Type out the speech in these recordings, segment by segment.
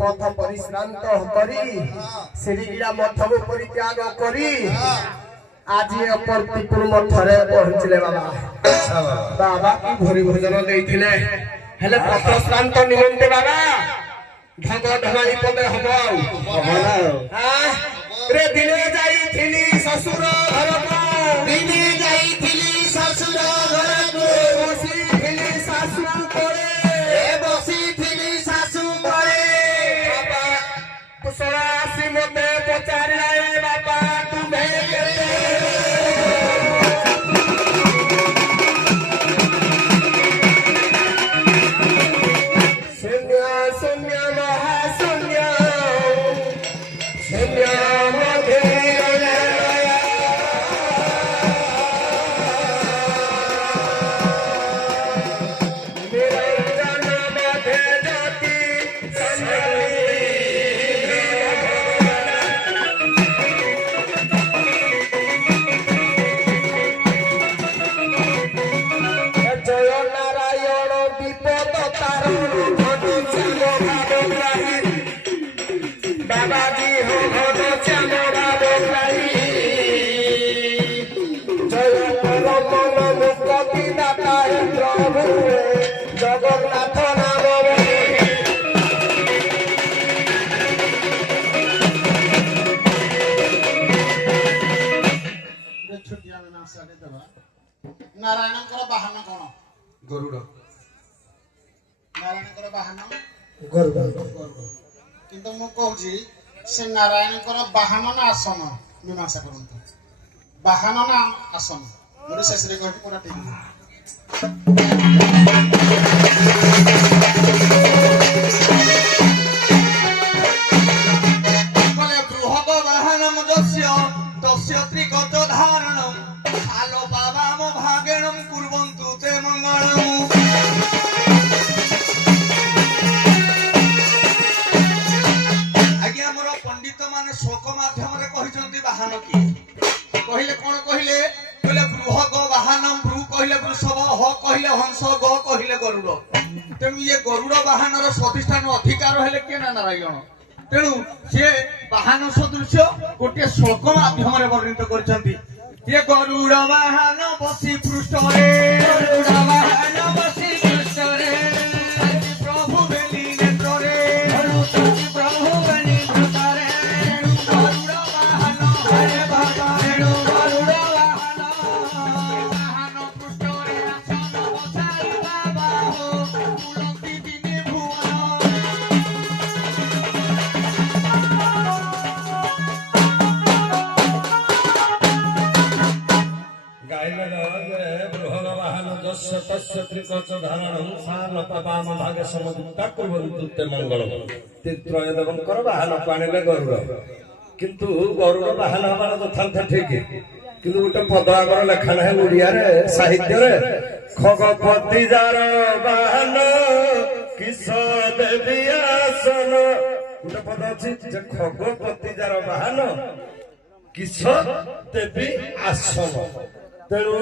পথ পরিশ্রান্ত করি শ্রীগিরা মঠକୁ পরিত্যাগ করি আজি অপরতিপুর মঠরে পৌঁছিলে বাবা। বাবা কি ভরি ভোজন ଦେଇଥିଲେ ହେଲେ ପଥ ଶ୍ରାନ୍ତ ନିମନ୍ତେ ବାବା ଢଙ୍ଗ ଢଙ୍ଗାଇ ପଦେ ହବ ରେ ଦିନେ ଯାଇଥିଲି ଶ୍ୱଶୁର ଘରକୁ ଦିନେ ଯାଇଥିଲି ଶ୍ୱଶୁର ଘରକୁ ବସିଥିଲି ଶାଶୁ କୋଳେ ବସିଥିଲି ଶାଶୁ କୋଳେ ବାବା କୁଶଳ ଆସି ମୋତେ ପଚାରିଲା ବାବା ତୁମେ କେତେ জগন্নাথ নাম ନାରାୟଣଙ୍କର ବାହନ କଣ? ଗରୁଡ଼। ନାରାୟଣଙ୍କର ବାହନ ଗରୁଡ଼। କିନ୍ତୁ ମୁଁ କହୁଛି ସେ ନାରାୟଣଙ୍କର ବାହନ ନା ଆସନ ମୀମାଂସା କରନ୍ତୁ। ବାହନ ନା ଆସନ ଗୋଟେ ଶେଷରେ କହିବି ପୁରା ଠିକ ବୃହତ ବାହନମ ଯସ୍ୟ ତସ୍ୟ ତ୍ରିକଟ ଧାରଣମ୍ ଆଲୋ ବାବାମ ଭାଗେଣମ୍ କୁର୍ବନ୍ତୁ ତେ ମଙ୍ଗଳମ୍। ଆଜ୍ଞା ଆମର ପଣ୍ଡିତ ମାନେ ଶୋକ ମାଧ୍ୟମରେ କହିଛନ୍ତି ବାହନ କିଏ କହିଲେ କଣ କହିଲେ କହିଲେ ବୃହଗ ବାହନମ୍ ବୃ କହିଲେ ବୃଷଭ ହ କହିଲେ ହଂସ ଗ କହିଲେ ଗରୁଡ଼। ତେଣୁ ଇଏ ଗରୁଡ଼ ବାହନର ସଧିଷ୍ଠାନ ଅଧିକାର ହେଲେ କିଏ ନା ନାରାୟଣ। ତେଣୁ ସିଏ ବାହନ ସଦୃଶ୍ୟ ଗୋଟିଏ ଶ୍ଲୋକ ମାଧ୍ୟମରେ ବର୍ଣ୍ଣିତ କରିଛନ୍ତି। ଇଏ ଗରୁଡ଼ ବାହନ ବସି ପୃଷ୍ଠରେ ଗରୁଡ଼ ବାହନ ବସି ପୃଷ୍ଠରେ ପ୍ରଭୁ ବେଲି ନେତ୍ରରେ ପ୍ରଭୁ ବେଲି ନେତ୍ରରେ ଗରୁଡ଼ ବାହନ ହରେ ବାବା ଗରୁଡ଼ ବାହନ ବାହନ ପୃଷ୍ଠରେ ଆସନ ବସାଇ ବାବା ହୋ ବୁଲନ୍ତି ଦିନେ ଭୁବନ। ବୃହଦ ବାହନ ଯସ୍ୟ ତସ୍ୟ ତ୍ରିକଚ ଧାରଣଂ ସାନପ ବାମ ଭାଗେ ସମଯୁକ୍ତା କୁର୍ବନ୍ତୁ ତେ ମଙ୍ଗଳମ୍। ତ୍ରୟଦେବଙ୍କର ବାହନକୁ ଆଣିଲେ ଗରୁଡ଼। କିନ୍ତୁ ଗରୁଡ଼ ବାହନ ହବାର ଯଥାର୍ଥ ଠିକ କିନ୍ତୁ ଗୋଟେ ପଦ ଆମର ଲେଖା ନାହିଁ ଓଡ଼ିଆରେ ସାହିତ୍ୟରେ ଖଗପତି ଯାର ବାହନ କିସ ଦେବୀ ଆସନ ଗୋଟେ ପଦ ଅଛି ଯେ ଖଗପତି ଯାର ବାହନ କିସ ଦେବୀ ଆସନ। ତେଣୁ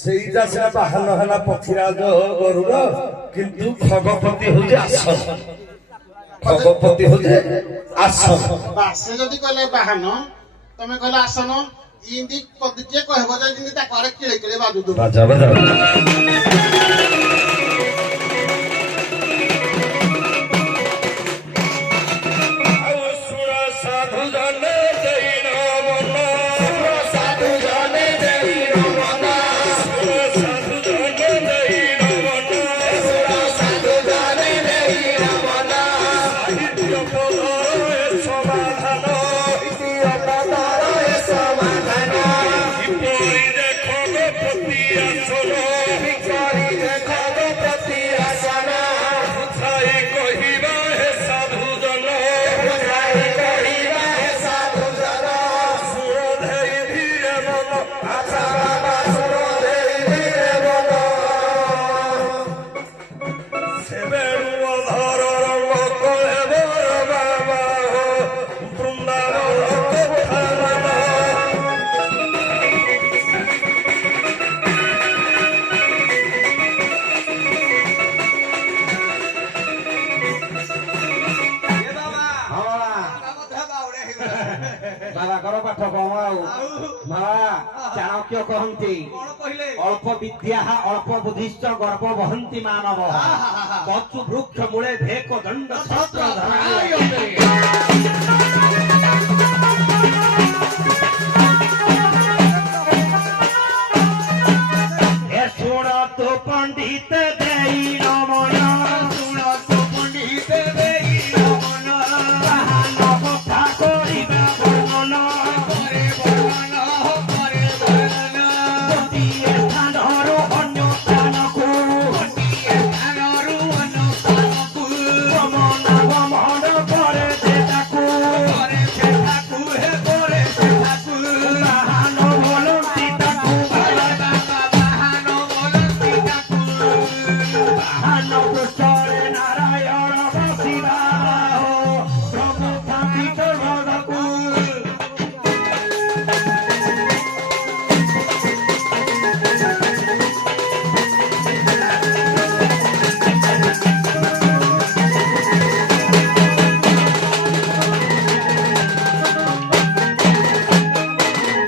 ସେଇଟା ସିନା ବାହନ ହେଲା ପକ୍ଷୀରାଜ ଗରୁଡ଼ କିନ୍ତୁ ଖଗପତି ହଉଛି ଆସନ। ଖଗପତି ହଉଛି ଆସନ। ସେ ଯଦି କହିଲେ ବାହନ ତମେ କହିଲେ ଆସନ ଇନ୍ତି ପଦିଟିଏ କହିବ ଯେ ଯେମିତି ତା କରେ କିଳେ କିଳେ ବାଜୁଥିବ। ବାଜା ବାଜା Victoria! ମା ଚାଣକ୍ୟ କହନ୍ତି କଣ କହିଲେ ଅଳ୍ପ ବିଦ୍ୟା ଅଳ୍ପ ବୁଦ୍ଧିଶ୍ଚ ଗର୍ବ ବହନ୍ତି ମାନବ କଚୁ ବୃକ୍ଷ ମୂଳେ ଭେକ ଦଣ୍ଡ ଶସ୍ତ୍ର ଏ ଶୁଣ ତୁ ପଣ୍ଡିତ ଦେଇ ନମନ ଶୁଣ ତୁ ପଣ୍ଡିତ ଦେଇ ନମନ ବାହାନ କଥା କରିବା ବର୍ଣ୍ଣନ ପରେ ବର୍ଣ୍ଣନ ପରେ ବର୍ଣ୍ଣନ ଗୋଟିଏ ସ୍ଥାନରୁ ଅନ୍ୟ ସ୍ଥାନକୁ ଗୋଟିଏ ସ୍ଥାନରୁ ଅନ୍ୟ ସ୍ଥାନକୁ ଗମନ ଗମନ ପରେ ସେଟାକୁ ପରେ ସେଠାକୁ ହେ ପରେ ସେଠାକୁ ବାହାନ ବୋଲନ୍ତି ତାକୁ ବାବା ବାହାନ ବୋଲନ୍ତି ତାକୁ ବାହାନ ପୃଷ୍ଠରେ ନାରାୟଣ ବସିବା ହୋ ପ୍ରଭୁ ଥାନ୍ତି ଜଗତକୁ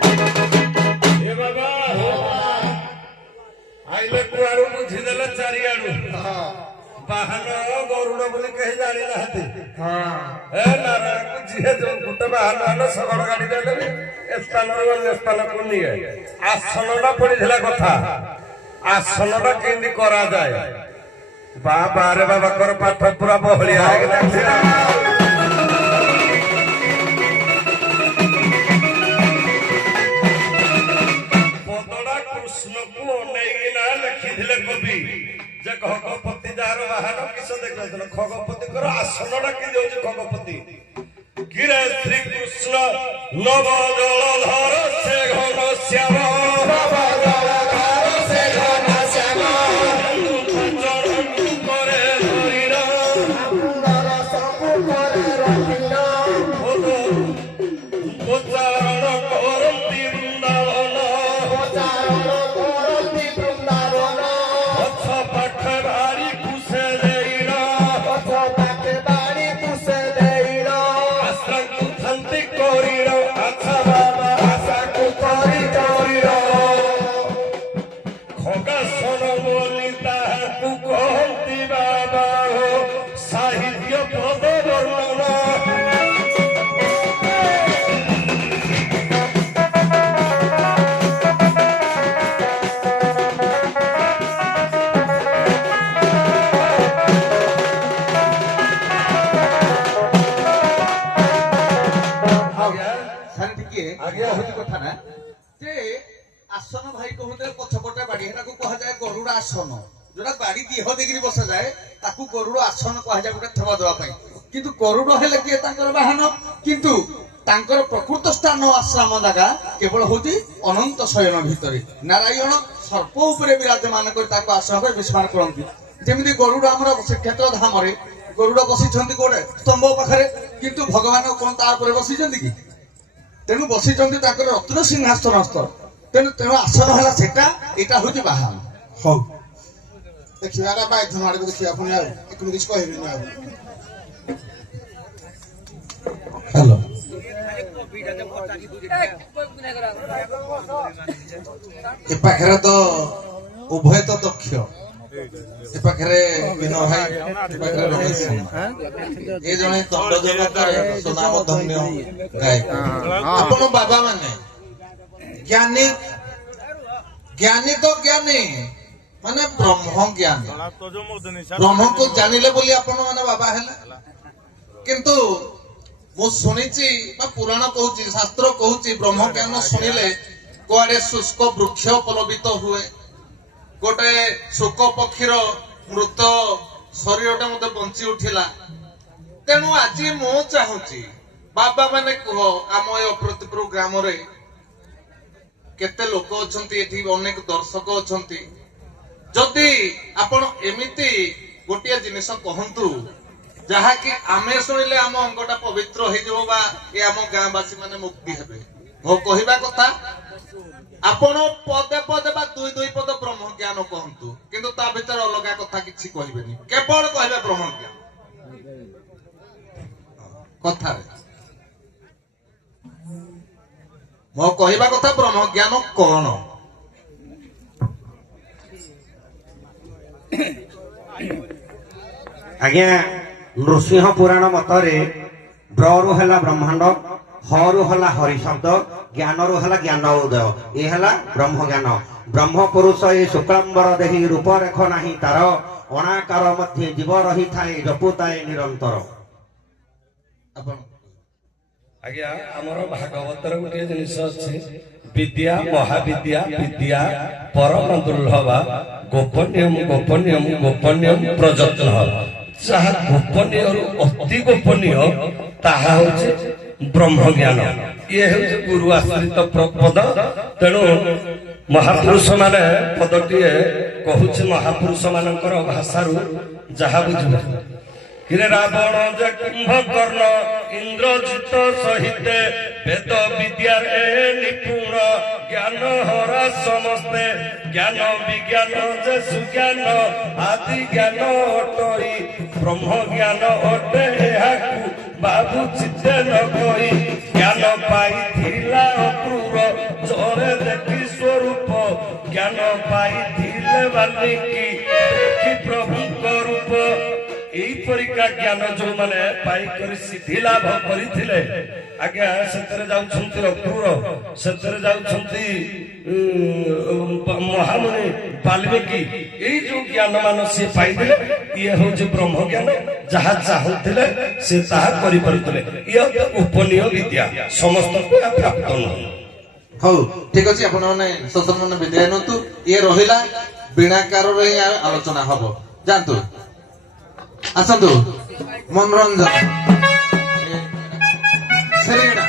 ଏ ବାବା ଆଇଲେ କୁଆଡୁ ବୁଝିଦେଲେ ଚାରିଆଡୁ ବାହାନ ଗରୁଡ ବୋଲି କେହି ଜାଣିନାହାନ୍ତି ଏ ନାରାୟଣକୁ ଯିଏ ଯୋଉ ଗୋଟେ ବାହାନ ହେଲେ ଶଗଡ଼ ଗାଡି ଦେଲେ ଏ ସ୍ଥାନରୁ ଅନ୍ୟ ସ୍ଥାନକୁ ନିଏ ଆସନଟା ପଡିଥିଲା କଥା ଆସନଟା କେମିତି କରାଯାଏ ବାବାରେ ବାବାଙ୍କର ପାଠ ପୁରା ବହଳିଆ ହେଇଗଲା ପଦଟା କୃଷ୍ଣକୁ ଅନେଇକିନା ଲେଖିଥିଲେ କବି ଯେ ଖଗପତି ଯାହାର ବାହାନ କିସ ଦେଖୁଥିଲେ ଖଗପତିଙ୍କର ଆସନଟା କି ଯାଉଛି ଖଗପତି କିରେ ଶ୍ରୀକୃଷ୍ଣ ନବ ଜଳଧର ସେ ଘନ ଶ୍ୟାମ ନବ ଜଳଧର ସେ ଘନ ଶ୍ୟାମ ଚରଣକୁ ପରେ ଧରିର ଉଚ୍ଚାରଣ କରନ୍ତି ବୃନ୍ଦାବନ ପଛ ପାଖ ବାରି କୁଶେ ଦେଇର ଆଶାକୁ ଥାନ୍ତି କରିର ଆଚ୍ଛା ବାବା ଆଶାକୁ କରି କରିର ଖଗାସନ ବୋଲି ତାହାକୁ କହନ୍ତି ବାବା ହୋ ସାହିତ୍ୟ ପଦ ବର୍ଣ୍ଣନା ସାର୍ ଟିକେ ଆଜ୍ଞା। ବହୁତ କଥା ନା ଯେ ଆସନ ଭାଇ କହୁଥିଲେ ପଛପଟେ ବାଡି ହେଟାକୁ କୁହାଯାଏ ଗରୁଡ ଆସନ ଯୋଉଟା ବାଡି ଦିହ ଦେଇକିରି ବସାଯାଏ ତାକୁ ଗରୁଡ ଆସନ କୁହାଯାଏ ଗୋଟେ ଥବା ଦେବା ପାଇଁ କିନ୍ତୁ ଗରୁଡ ହେଲେ କିଏ ତାଙ୍କର ବାହନ କିନ୍ତୁ ତାଙ୍କର ପ୍ରକୃତ ସ୍ଥାନ ଆଶ୍ରମ ଜାଗା କେବଳ ହଉଛି ଅନନ୍ତ ଶୟନ ଭିତରେ ନାରାୟଣ ସର୍ପ ଉପରେ ବିରାଜମାନ କରି ତାକୁ ଆଶ୍ରମରେ ବିସ୍ମାର କରନ୍ତି ଯେମିତି ଗରୁଡ ଆମର ଶ୍ରୀକ୍ଷେତ୍ର ଧାମରେ ଗରୁଡ ବସିଛନ୍ତି କୋଉଟେ ସ୍ତମ୍ଭ ପାଖରେ କିନ୍ତୁ ଭଗବାନ କଣ ତା ଉପରେ ବସିଛନ୍ତି କି ତେଣୁ ବସିଛନ୍ତି ତାଙ୍କର ରତ୍ନ ସିଂହାସନସ୍ଥ ତେଣୁ ତେଣୁ ଆସନ ହେଲା ସେଟା ଏଇଟା ହଉଛି ବାହାନ ହଉ ଦେଖିବା ବାଧ୍ୟ ଆଡକୁ ଦେଖିବା ପୁଣି ଆଉ ଏକୁ କିଛି କହିବିନି ଆଉ ହ୍ୟାଲୋ ଏ ପାଖରେ ତ ଉଭୟ ତ ଦକ୍ଷ ଏ ପାଖରେ ବିନୟ ଭାଇ ଏ ପାଖରେ ରମେଶ ଏ ଜଣେ ଦଣ୍ଡ ଜଗତରେ ସୁନାମ ଧନ୍ୟ ଗାୟକ ଆପଣ ବାବା ମାନେ ଜ୍ଞାନୀ ଜ୍ଞାନୀ ତ ଜ୍ଞାନୀ ମାନେ ବ୍ରହ୍ମ ଜ୍ଞାନୀ ବ୍ରହ୍ମକୁ ଜାଣିଲେ ବୋଲି ଆପଣ ମାନେ ବାବା ହେଲେ କିନ୍ତୁ ମୁଁ ଶୁଣିଛି ବା ପୁରାଣ କହୁଛି ଶାସ୍ତ୍ର କହୁଛି ବ୍ରହ୍ମ ଜ୍ଞାନ ଶୁଣିଲେ କୁଆଡେ ଶୁଷ୍କ ବୃକ୍ଷ ପଲବିତ ହୁଏ ଗୋଟେ ଶୋକ ପକ୍ଷୀର ମୃତ ଶରୀରଟା ମତେ ବଞ୍ଚି ଉଠିଲା ତେଣୁ ଆଜି ମୁଁ ଚାହୁଁଛି ବାବା ମାନେ କୁହ ଆମ ଏ ଅପ୍ରତିପୁର ଗ୍ରାମରେ କେତେ ଲୋକ ଅଛନ୍ତି ଏଠି ଅନେକ ଦର୍ଶକ ଅଛନ୍ତି ଯଦି ଆପଣ ଏମିତି ଗୋଟିଏ ଜିନିଷ କହନ୍ତୁ ଯାହାକି ଆମେ ଶୁଣିଲେ ଆମ ଅଙ୍ଗଟା ପବିତ୍ର ହେଇଯିବ ବା ଏ ଆମ ଗାଁବାସୀ ମାନେ ମୁକ୍ତି ହେବେ ମୋ କହିବା କଥା ଆପଣ ପଦେ ପଦେ ବା ଦୁଇ ଦୁଇ ପଦ ବ୍ରହ୍ମ ଜ୍ଞାନ କହନ୍ତୁ କିନ୍ତୁ ତା ଭିତରେ ଅଲଗା କଥା କିଛି କହିବେନି କେବଳ କହିବେ ବ୍ରହ୍ମ ଜ୍ଞାନ କଥାରେ ମୋ କହିବା କଥା ବ୍ରହ୍ମ ଜ୍ଞାନ କଣ? ଆଜ୍ଞା ନୃସିଂହ ପୁରାଣ ମତରେ ବ୍ରରୁ ହେଲା ବ୍ରହ୍ମାଣ୍ଡ, ହରୁ ହେଲା ହରି ଶବ୍ଦ, ଜ୍ଞାନରୁ ହେଲା ଜ୍ଞାନ ଉଦୟ, ଏ ହେଲା ବ୍ରହ୍ମ ଜ୍ଞାନ। ବ୍ରହ୍ମ ପୁରୁଷ ଏ ଶୁକ୍ଳାମ୍ବର ଦେହି ରୂପରେଖ ନାହିଁ ତାର, ଅଣାକାର ମଧ୍ୟ ଜୀବ ରହିଥାଏ ଜପୁଥାଏ ନିରନ୍ତର। ଆପଣ ଆଜ୍ଞା ଆମର ଭାଗବତର ଗୋଟିଏ ଜିନିଷ ଅଛି, ବିଦ୍ୟା ମହାବିଦ୍ୟା ବିଦ୍ୟା ପରମ ଦୁର୍ଲଭା ଗୋପନୀୟମ୍ ଗୋପନୀୟମ୍ ଗୋପନୀୟମ୍ ପ୍ରଯତ୍ନ। ଯାହା ଗୋପନୀୟରୁ ଅତି ଗୋପନୀୟ ତାହା ହଉଛି ବ୍ରହ୍ମ ଜ୍ଞାନ। ଇଏ ହେଉଛି ଗୁରୁ ଆଶ୍ରିତ ପଦ। ତେଣୁ ମହାପୁରୁଷ ମାନେ ପଦଟିଏ କହୁଛି ମହାପୁରୁଷ ମାନଙ୍କର ଭାଷାରୁ ଯାହା ବୁଝିବ। କିରେ ରାବଣ ଯେ କୁମ୍ଭକର୍ଣ୍ଣ ଇନ୍ଦ୍ରଜିତ ସହିତେ ବେଦ ବିଦ୍ୟାରେ ନିପୁଣ ଜ୍ଞାନ ହରା ସମସ୍ତେ ଜ୍ଞାନ ବିଜ୍ଞାନ ଯେ ସୁଜ୍ଞାନ ଆଦି ଜ୍ଞାନ ଅଟଇ ବ୍ରହ୍ମ ଜ୍ଞାନ ଅଟେ ଏହାକୁ ବାବୁ ଚିତେ ନ କହି ଜ୍ଞାନ ପାଇଥିଲା ଅକ୍ରୂର ଜରେ ଦେଖି ସ୍ୱରୂପ ଜ୍ଞାନ ପାଇଥିଲେ ବାଲ୍ମୀକି ଦେଖି ପ୍ରଭୁଙ୍କ ରୂପ। ଏଇପରିକା ଜ୍ଞାନ ଯୋଉମାନେ ପାଇକରି ସିଦ୍ଧି ଲାଭ କରିଥିଲେ ଆଜ୍ଞା ସେଥିରେ ଯାଉଛନ୍ତି ଅକ୍ରୂର, ସେଥିରେ ଯାଉଛନ୍ତି ମହାମୁନି ବାଲ୍ମୀକି। ଏଇ ଯୋଉ ଜ୍ଞାନ ମାନ ସିଏ ପାଇଥିଲେ ଇଏ ହଉଛି ବ୍ରହ୍ମ ଜ୍ଞାନ। ଯାହା ଚାହୁଁଥିଲେ ସେ ତାହା କରିପାରୁଥିଲେ। ଇଏ ଉପନୀୟ ବିଦ୍ୟା, ସମସ୍ତଙ୍କୁ ଏହା ପ୍ରାପ୍ତ ନୁହେଁ। ହଉ ଠିକ ଅଛି, ଆପଣ ମାନେ ଶ୍ୱଶୁର ମାନେ ବିଦାୟ ନିଅନ୍ତୁ। ଇଏ ରହିଲା ବୀଣାକାରର ହିଁ ଆଲୋଚନା ହବ। ଯାଆନ୍ତୁ, ଆସନ୍ତୁ ମନୋରଞ୍ଜନ ସେରିଗିଣା।